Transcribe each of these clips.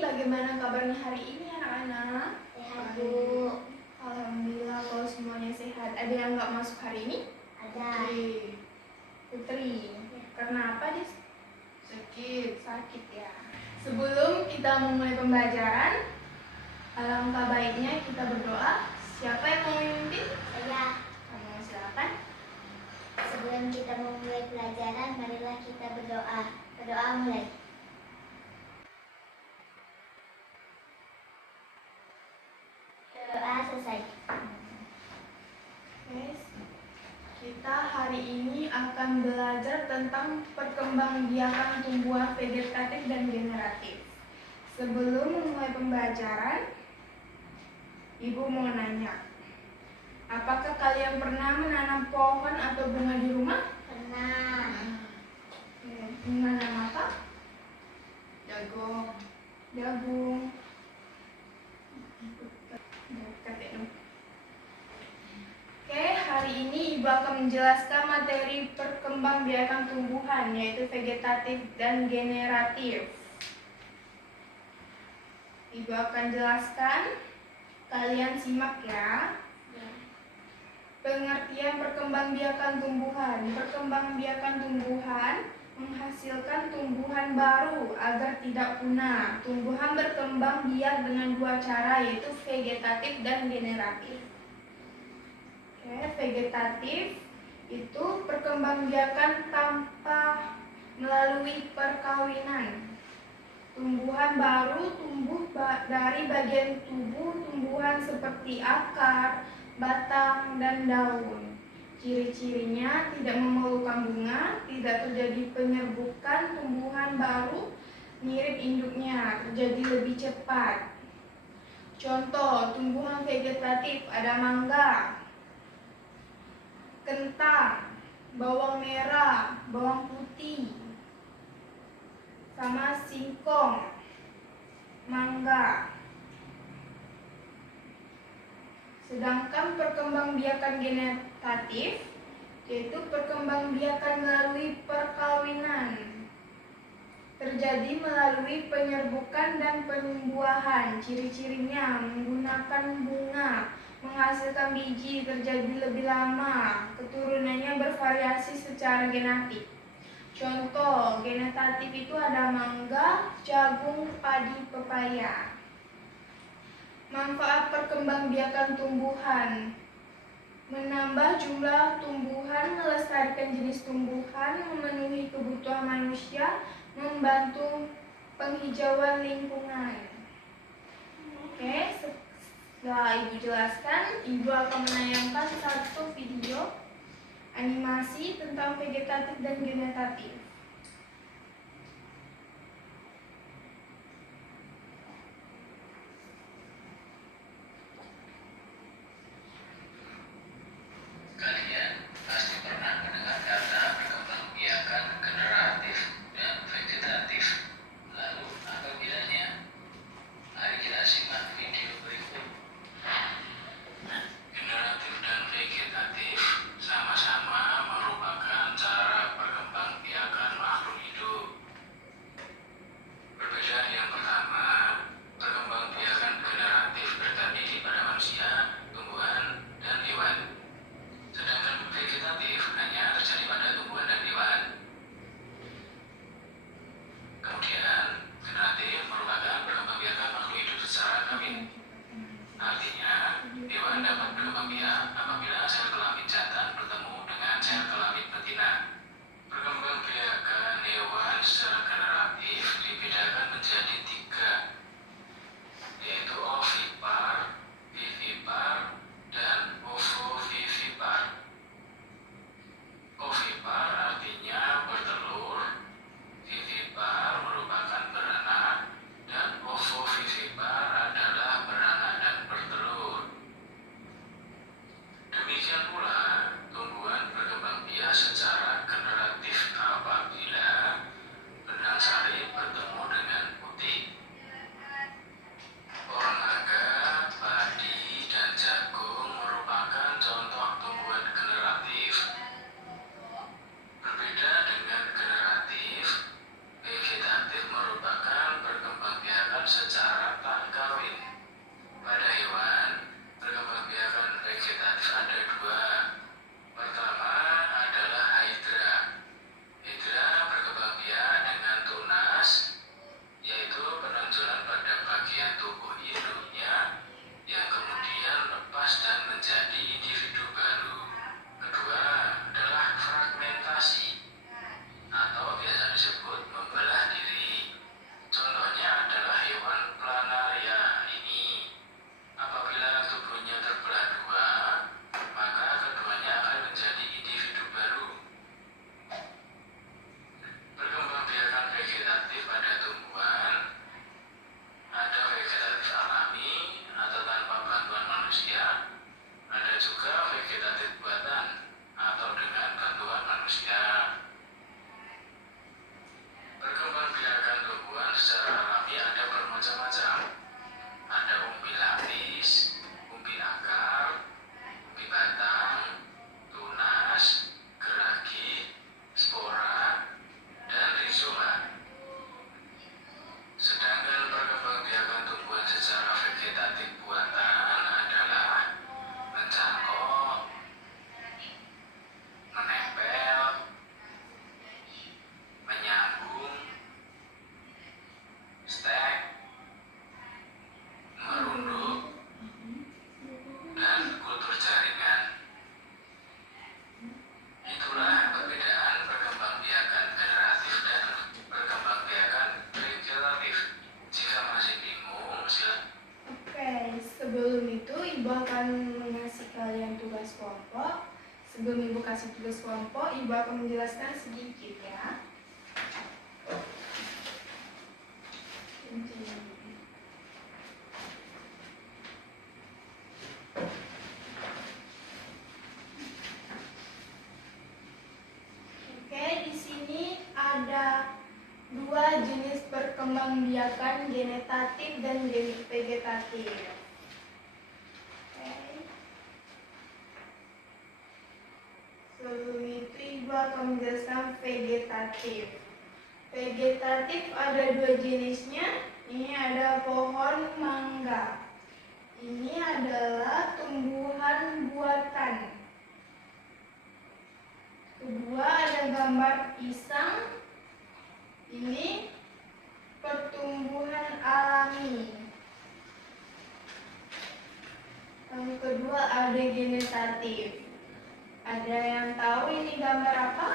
bagaimana kabarnya hari ini anak-anak? Sehat, Bu. Alhamdulillah kalau semuanya sehat. Ada yang nggak masuk hari ini? Ada. Putri, Ya. karena apa dis? Sakit ya. Sebelum kita memulai pembelajaran, alangkah baiknya kita berdoa. Siapa yang mau memimpin? Saya. Kamu silakan. Sebelum kita memulai pelajaran, marilah kita berdoa. Berdoa mulai. Doa selesai. Guys, kita hari ini akan belajar tentang perkembangbiakan tumbuhan vegetatif dan generatif. Sebelum memulai pembelajaran, Ibu mau nanya, apakah kalian pernah menanam pohon atau bunga di rumah? Pernah. Menanam apa? Jagung. Jagung. Oke, hari ini Ibu akan menjelaskan materi perkembangbiakan tumbuhan, yaitu vegetatif dan generatif. Ibu akan jelaskan, kalian simak ya. Pengertian perkembangbiakan tumbuhan. Perkembangbiakan tumbuhan menghasilkan tumbuhan baru agar tidak punah. Tumbuhan berkembang biak dengan dua cara, yaitu vegetatif dan generatif. Vegetatif itu perkembangbiakan tanpa melalui perkawinan. Tumbuhan baru tumbuh dari bagian tubuh tumbuhan seperti akar, batang, dan daun. Ciri-cirinya tidak memerlukan bunga, tidak terjadi penyerbukan tumbuhan baru, mirip induknya, terjadi lebih cepat. Contoh tumbuhan vegetatif ada mangga, kentang, bawang merah, bawang putih, sama singkong, mangga. Sedangkan perkembangbiakan generatif yaitu perkembangbiakan melalui perkawinan, terjadi melalui penyerbukan dan penumbuhan. Ciri-cirinya menggunakan bunga, menghasilkan biji, terjadi lebih lama, keturunannya bervariasi secara genetik. Contoh generatif itu ada mangga, jagung, padi, pepaya. Manfaat perkembangbiakan tumbuhan: menambah jumlah tumbuhan, melestarikan jenis tumbuhan, memenuhi kebutuhan manusia, membantu penghijauan lingkungan. Oke, setelah Ibu jelaskan, Ibu akan menayangkan satu video animasi tentang vegetatif dan generatif. Kalian pasti pernah mendengar kata perkembangbiakan generatif dan vegetatif. Lalu apa bedanya? Mari kita simak video berikut. Generatif dan vegetatif sama-sama merupakan cara perkembangbiakan Sebelum Ibu kasih tugas kelompok, Ibu akan menjelaskan sedikit ya. Oke, di sini ada dua jenis perkembangbiakan, genetatif dan vegetatif. Oke. Sebelum itu Ibu akan menjelaskan vegetatif. Vegetatif ada dua jenisnya. Ini ada pohon mangga. Ini adalah tumbuhan buatan. Kedua ada gambar pisang. Ini pertumbuhan alami. Yang kedua ada genetatif. Ada yang tahu ini gambar apa?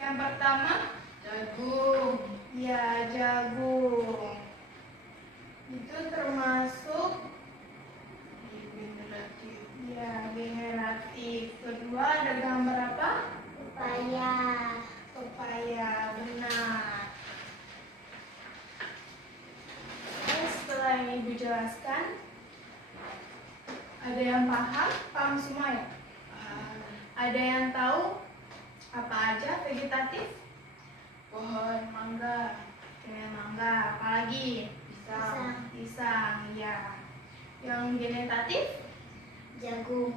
Yang pertama jagung. Ya, jagung. Itu termasuk generatif. Ya, generatif. Kedua ada gambar apa? Pepaya. Pepaya, benar. Oke, setelah ini Ibu jelaskan, ada yang paham? Paham semua ya? Ada yang tahu apa aja vegetatif? Pohon mangga, mangga, apalagi? Pisang, ya. Yang genetatif? Jagung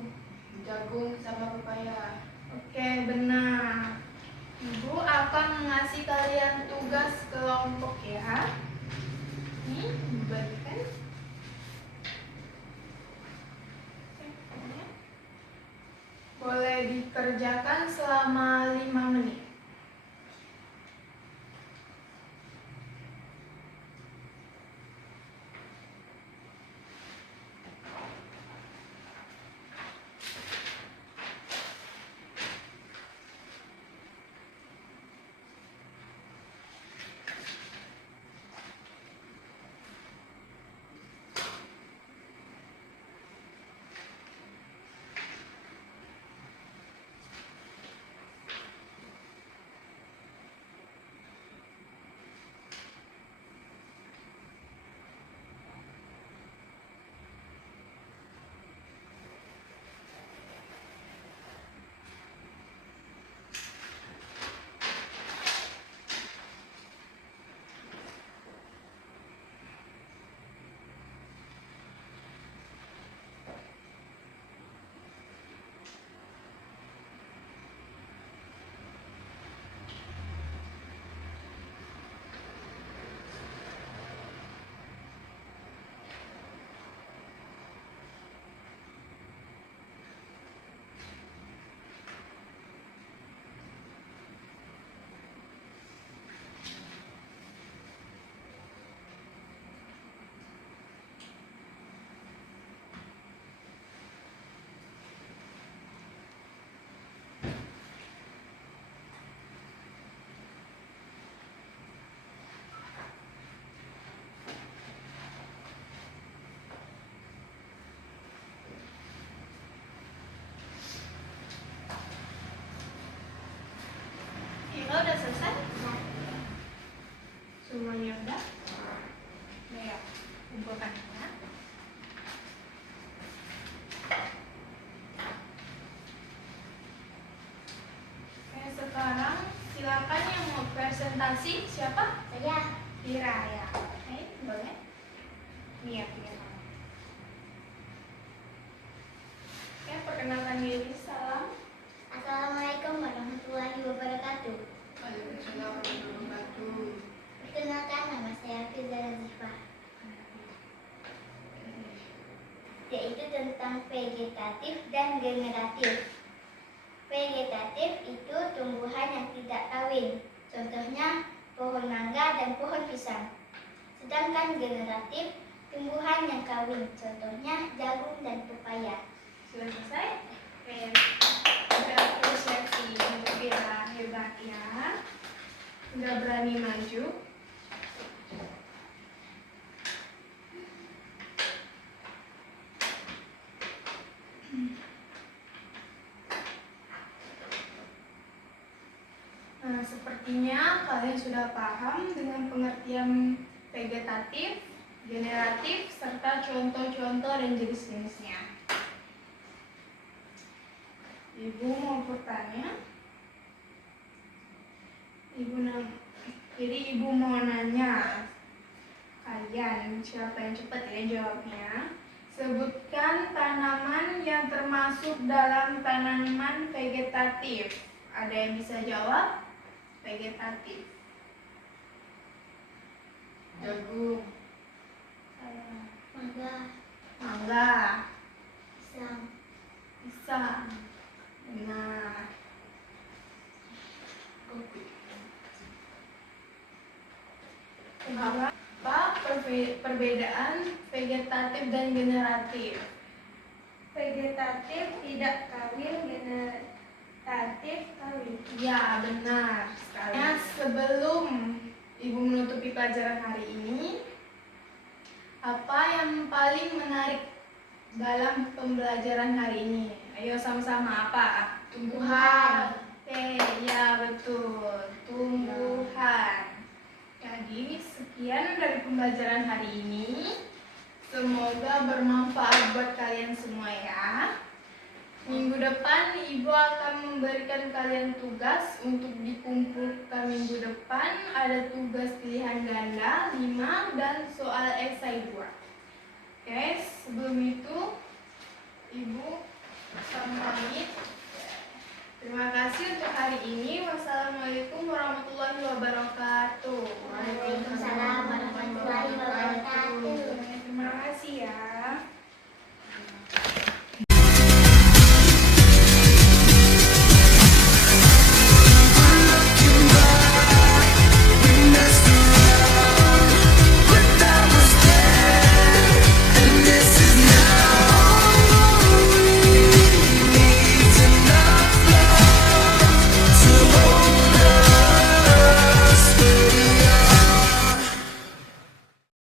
sama pepaya. Oke, benar. Ibu akan mengasih kalian tugas kelompok ya. Nih, dibagikan. Boleh dikerjakan selama 5 menit. Ira udah selesai? Semuanya udah? Udah ya, kumpulkan ya. Oke, sekarang silakan yang mau presentasi. Siapa? Saya. Ira ya. Oke, boleh? Niat ya. Oke, perkenalkan diri. Salam. Assalamualaikum warahmatullahi wabarakatuh. Waalaikumsalam warahmatullahi wabarakatuh. Perkenalkan, nama saya Firza Nazifah, yaitu tentang vegetatif dan generatif. Vegetatif itu tumbuhan yang tidak kawin, contohnya pohon mangga dan pohon pisang. Sedangkan generatif tumbuhan yang kawin, contohnya jagung dan pepaya. Sudah selesai? Oke. Udah apresiasi untuk Ira, hebat ya. Udah berani maju. Sepertinya kalian sudah paham dengan pengertian vegetatif, generatif, serta contoh-contoh dan jenis-jenisnya. Ibu mau bertanya? Jadi ibu mau nanya kalian, siapa yang cepat ya jawabnya. Sebutkan tanaman yang termasuk dalam tanaman vegetatif. Ada yang bisa jawab? Vegetatif. Jagung. Mangga, Mangga. pisang, Pisang. Benar. kopi. Apa perbedaan vegetatif dan generatif? Vegetatif tidak kawin, generatif kawin. Ya, benar sekali. Nah, sebelum Ibu menutupi pelajaran hari ini, apa yang paling menarik dalam pembelajaran hari ini? Ayo sama-sama, apa? Tumbuhan. Oke, ya betul. Tumbuhan. Jadi, sekian dari pembelajaran hari ini. Semoga bermanfaat buat kalian semua ya. Minggu depan Ibu akan memberikan kalian tugas untuk dikumpulkan minggu depan. Ada tugas pilihan ganda 5 dan soal esai 2. Oke, sebelum itu Ibu pamit. Terima kasih untuk hari ini. Wassalamualaikum warahmatullahi wabarakatuh. Waalaikumsalam warahmatullahi